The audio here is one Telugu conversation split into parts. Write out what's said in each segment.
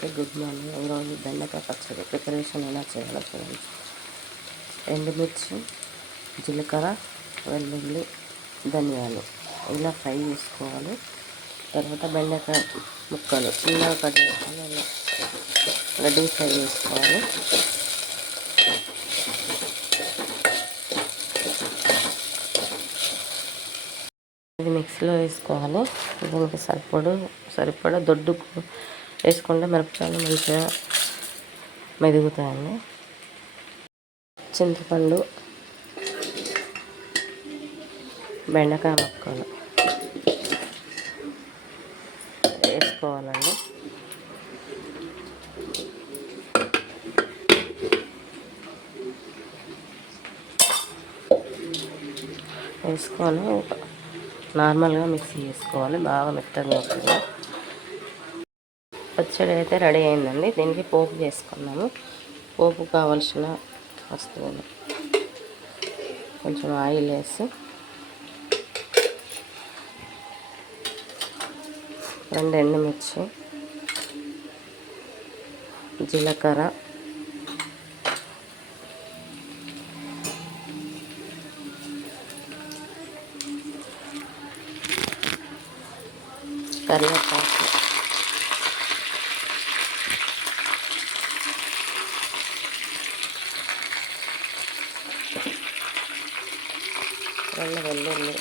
అందరికీ గుడ్ మార్నింగ్. ఈరోజు బెండకాయ పచ్చడి ప్రిపరేషన్ ఎలా చేయాలో చూడండి. ఎండుమిర్చి, జీలకర్ర, వెల్లుల్లి, ధనియాలు ఇలా ఫ్రై చేసుకోవాలి. తర్వాత బెండకాయ ముక్కలు చిన్నగా కట్ చేసుకొని ఇలా డీప్ ఫ్రై చేసుకోవాలి. ఇది మిక్సీలో వేసుకోవాలి. దీనికి సరిపడా దొడ్డు వేసుకుంటే మిరపకాయలు మంచిగా మెదుగుతాయండి. చింతపండు, బెండకాయ ముక్కలు వేసుకోవాలండి. వేసుకొని నార్మల్గా మిక్సీ చేసుకోవాలి. బాగా మెత్తగా అవుతుంది. పచ్చడి అయితే రెడీ అయిందండి. దీనికి పోపు చేసుకున్నాము. పోపు కావాల్సిన వస్తువులు కొంచెం ఆయిల్ వేసి 2 ఎండుమిర్చి, జీలకర్ర, కరివేపాకు, వెల్లుల్లి,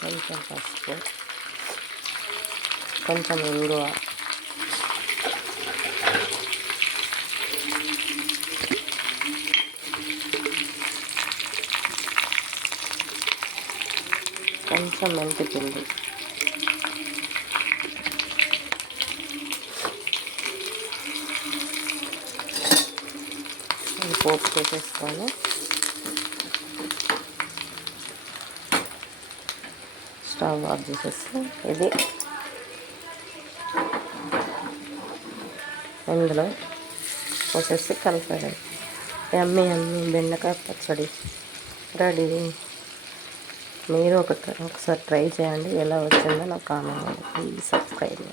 కొంచెం పసుపు, కొంచెం ఇంగువ, కొంచెం మెంతిపిండి, పోపు చేసేసుకొని స్టవ్ ఆఫ్ చేసేసి ఇది ఇందులో పోసేసి కలిపేయడం. యమ్మీ బెండకాయ పచ్చడి రెడీ. మీరు ఒకసారి ట్రై చేయండి. ఎలా వచ్చిందో నాకు కామెంట్ చేయండి. Please subscribe.